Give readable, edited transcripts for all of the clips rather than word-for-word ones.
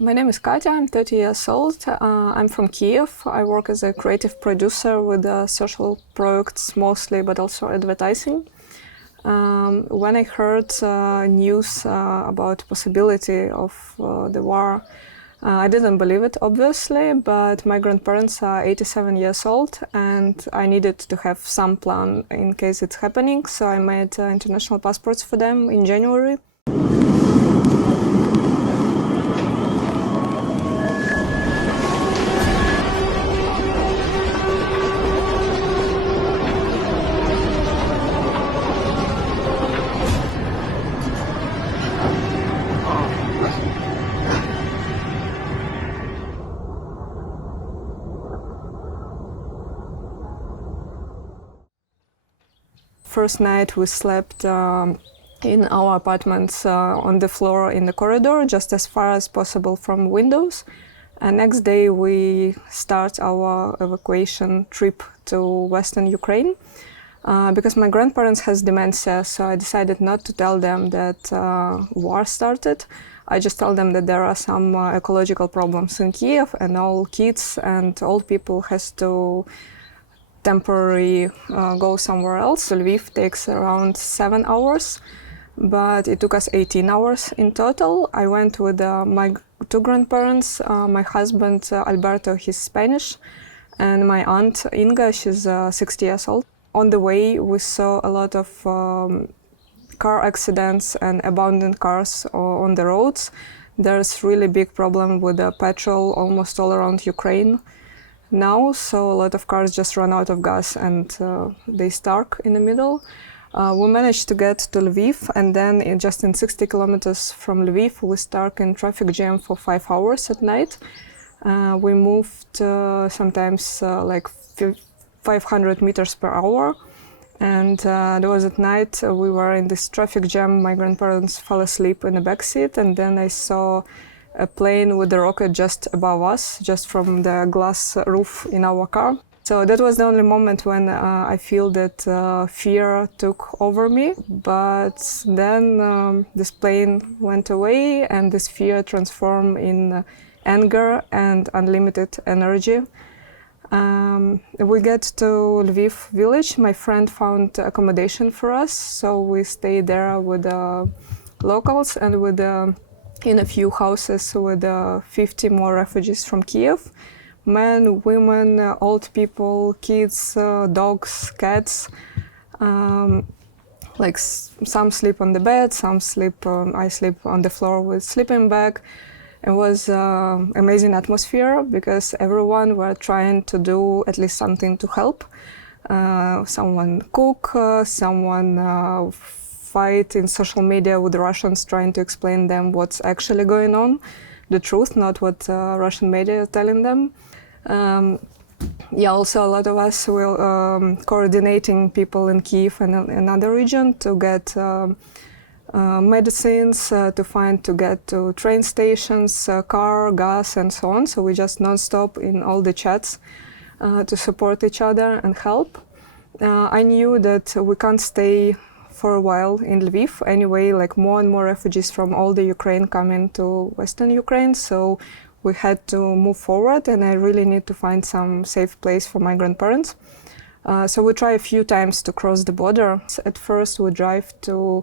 My name is Katya, I'm 30 years old. I'm from Kiev. I work as a creative producer with social projects mostly, but also advertising. When I heard news about possibility of the war, I didn't believe it, obviously, but my grandparents are 87 years old and I needed to have some plan in case it's happening, so I made international passports for them in January. First night we slept in our apartments on the floor in the corridor, just as far as possible from windows. And next day we start our evacuation trip to Western Ukraine. Because my grandparents has dementia, so I decided not to tell them that war started. I just tell them that there are some ecological problems in Kiev and all kids and old people has to temporarily go somewhere else. Lviv takes around 7 hours, but it took us 18 hours in total. I went with my two grandparents, my husband Alberto, he's Spanish, and my aunt Inga, she's 60 years old. On the way we saw a lot of car accidents and abandoned cars on the roads. There's really big problem with the petrol almost all around Ukraine now, so a lot of cars just run out of gas and they stuck in the middle. We managed to get to Lviv, and then just in 60 kilometers from Lviv we stuck in traffic jam for 5 hours at night. We moved sometimes like 500 meters per hour, and there was at night we were in this traffic jam. My grandparents fell asleep in the back seat, and then I saw a plane with a rocket just above us, just from the glass roof in our car. So that was the only moment when I feel that fear took over me. But then this plane went away and this fear transformed in anger and unlimited energy. We get to Lviv village. My friend found accommodation for us, so we stayed there with the locals and with in a few houses with 50 more refugees from Kiev. Men, women, old people, kids, dogs, cats. Like some sleep on the bed, some sleep, I sleep on the floor with sleeping bag. It was amazing atmosphere because everyone were trying to do at least something to help. Someone cook, someone fight in social media with Russians, trying to explain them what's actually going on, the truth, not what Russian media are telling them. Also a lot of us were coordinating people in Kiev and another region to get medicines, to get to train stations, car, gas, and so on. So we just non-stop in all the chats to support each other and help. I knew that we can't stay for a while in Lviv. Anyway, like more and more refugees from all the Ukraine coming to Western Ukraine, so we had to move forward, and I really need to find some safe place for my grandparents. So we try a few times to cross the border. At first we drive to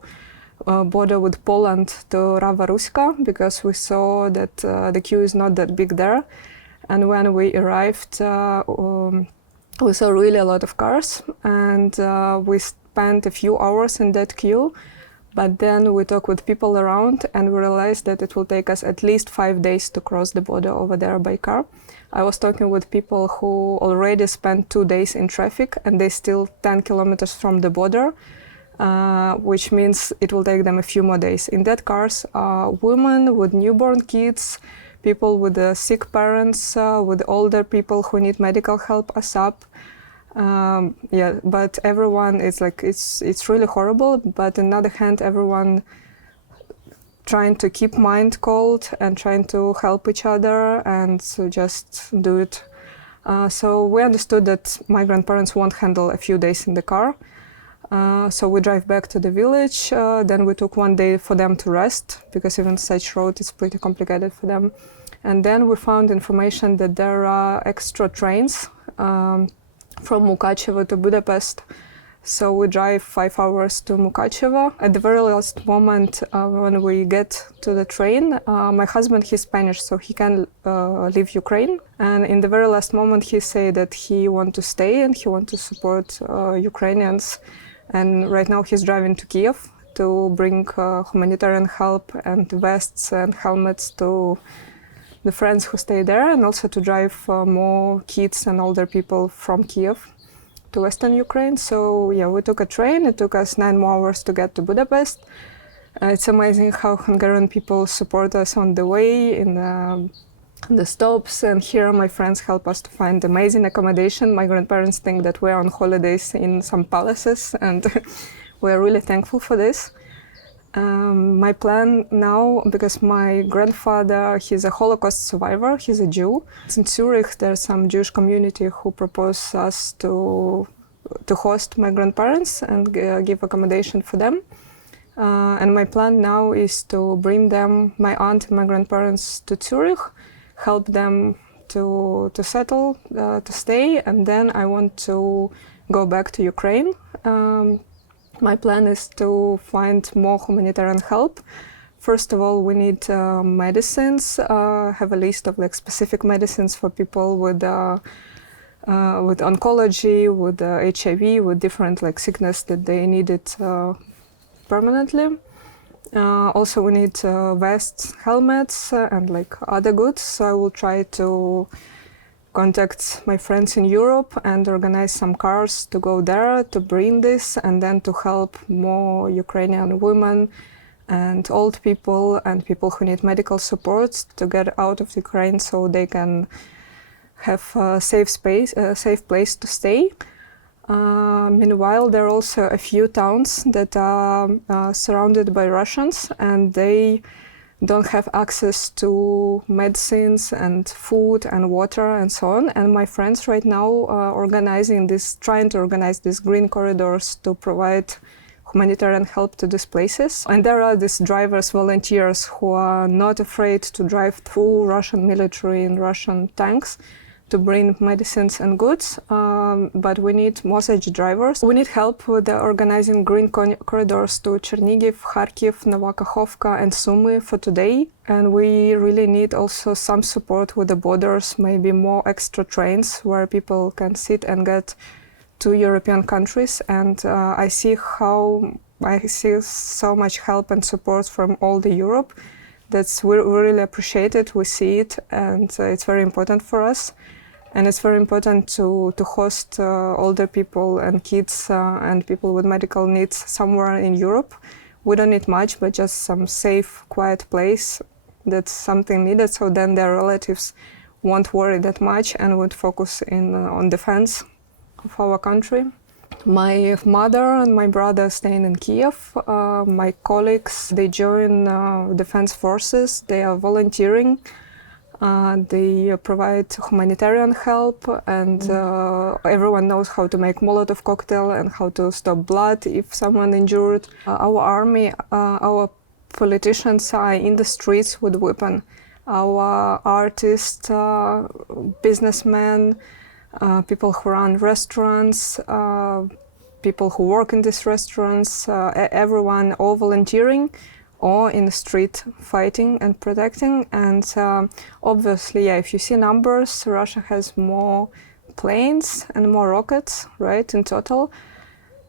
border with Poland to Rawa Ruska, because we saw that the queue is not that big there. And when we arrived, we saw really a lot of cars, and we spent a few hours in that queue. But then we talked with people around and we realized that it will take us at least 5 days to cross the border over there by car. I was talking with people who already spent 2 days in traffic and they're still 10 kilometers from the border, which means it will take them a few more days. In that cars are women with newborn kids, people with sick parents, with older people who need medical help ASAP. But everyone is like, it's really horrible, but on the other hand, everyone trying to keep mind cold and trying to help each other and so just do it. So we understood that my grandparents won't handle a few days in the car. So we drive back to the village. Then we took 1 day for them to rest, because even such road is pretty complicated for them. And then we found information that there are extra trains from Mukachevo to Budapest. So we drive 5 hours to Mukachevo. At the very last moment, when we get to the train, my husband, he's Spanish, so he can leave Ukraine. And in the very last moment, he said that he wants to stay and he wants to support Ukrainians. And right now he's driving to Kiev to bring humanitarian help and vests and helmets to the friends who stay there, and also to drive more kids and older people from Kiev to Western Ukraine. So yeah, we took a train. It took us 9 more hours to get to Budapest. It's amazing how Hungarian people support us on the way in the stops, and here my friends help us to find amazing accommodation. My grandparents think that we're on holidays in some palaces, and we're really thankful for this. My plan now, because my grandfather, he's a Holocaust survivor, he's a Jew. In Zurich, there's some Jewish community who propose us to host my grandparents and give accommodation for them. And my plan now is to bring them, my aunt and my grandparents, to Zurich, help them to settle, to stay, and then I want to go back to Ukraine. My plan is to find more humanitarian help. First of all, we need medicines. Have a list of like specific medicines for people with oncology, with HIV, with different like sickness that they need it permanently. Also, we need vests, helmets, and like other goods. So I will try to contact my friends in Europe and organize some cars to go there to bring this, and then to help more Ukrainian women and old people and people who need medical support to get out of Ukraine so they can have a safe place to stay. Meanwhile, there are also a few towns that are surrounded by Russians, and they don't have access to medicines and food and water and so on. And my friends right now are trying to organize these green corridors to provide humanitarian help to these places. And there are these drivers, volunteers, who are not afraid to drive through Russian military and Russian tanks to bring medicines and goods, but we need more such drivers. We need help with organizing green corridors to Chernihiv, Kharkiv, Nova Kakhovka and Sumy for today. And we really need also some support with the borders, maybe more extra trains where people can sit and get to European countries. And I see so much help and support from all the Europe. We really appreciate it, we see it, and it's very important for us. And it's very important to host older people and kids and people with medical needs somewhere in Europe. We don't need much, but just some safe, quiet place that's something needed, so then their relatives won't worry that much and would focus on defense of our country. My mother and my brother staying in Kiev. My colleagues, they join defense forces, they are volunteering. They provide humanitarian help, and everyone knows how to make Molotov cocktail and how to stop blood if someone injured. Our army, our politicians are in the streets with weapon. Our artists, businessmen, people who run restaurants, people who work in these restaurants, everyone all volunteering or in the street fighting and protecting. And obviously, yeah, if you see numbers, Russia has more planes and more rockets, right, in total.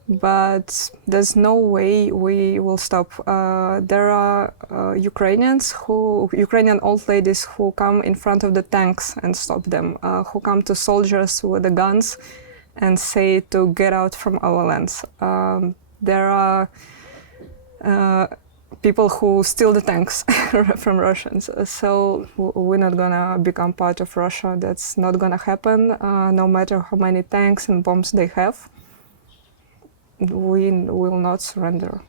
But there's no way we will stop. There are Ukrainian old ladies who come in front of the tanks and stop them, who come to soldiers with the guns and say to get out from our lands. There are people who steal the tanks from Russians. So we're not gonna become part of Russia. That's not gonna happen, no matter how many tanks and bombs they have. We will not surrender.